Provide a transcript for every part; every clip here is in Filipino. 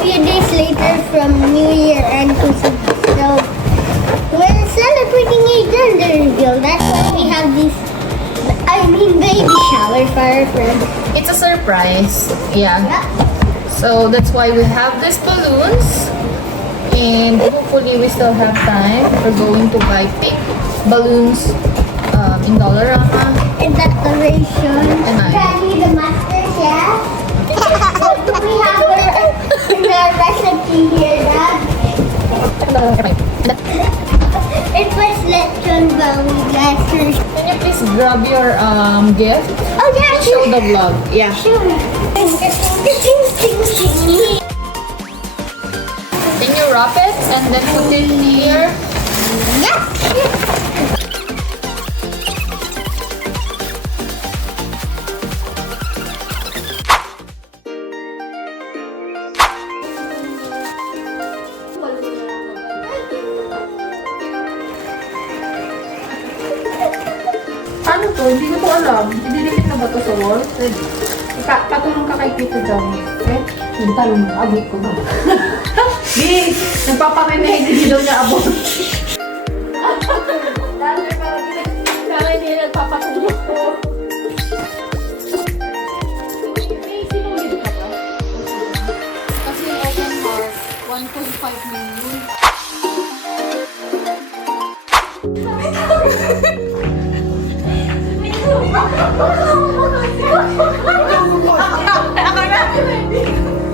few days later from New Year and Christmas. So we're celebrating a gender reveal. That's why we have this, baby shower for our friend. It's a surprise. Yeah. Yeah. So that's why we have these balloons. And hopefully we still have time. We're going to buy pink balloons in Dollarama. And decoration. And Granny the master chef. What do we have in our recipe here, Dad? It was lechon belly glasses. Can you please grab your gift? Oh yeah, Show sure. the vlog. Yeah. Sure. Can you wrap it and then put it here? Yeah. Ano to? Hindi ko to alam. Ididikit na ba to sa wall? Ready. Patulong ka kay Tito Jong. Okay? Yung talong, abot ko ba? Di! Nagpaparinig, hindi daw niya abot. Kala hindi nagpapatulong ko. Kasi yung open heart, 1.5 million.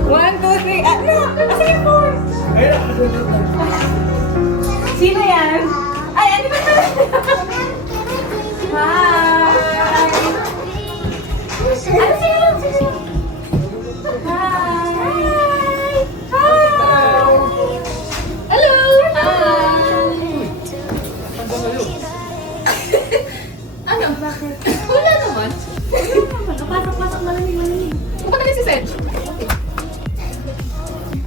One, two, three. Ano? Asa yung four? Sino yan? Ay, ano ba ito? Hi! Ano sino? Hi! Hi! Hello! Ano? Bakit? Wala naman. Pasok, malamig. Pupunta na si Sedge.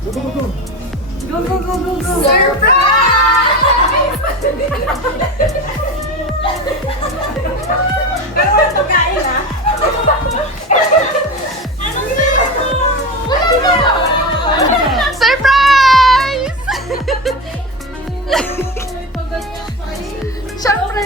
Go. Surprise! Pero wala ito kain, ha? Surprise! Siyempre.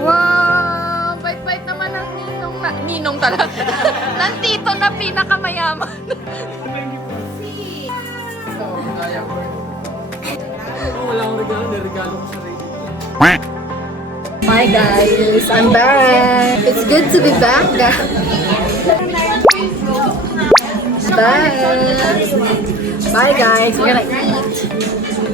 Wow! Bait-bait naman ang ninong talaga. Ng tito na pinakamayaman. Wala akong regalo, niregalo ko sarili. Hi guys, I'm back. It's good to be back. Bye. Bye guys, we're gonna eat.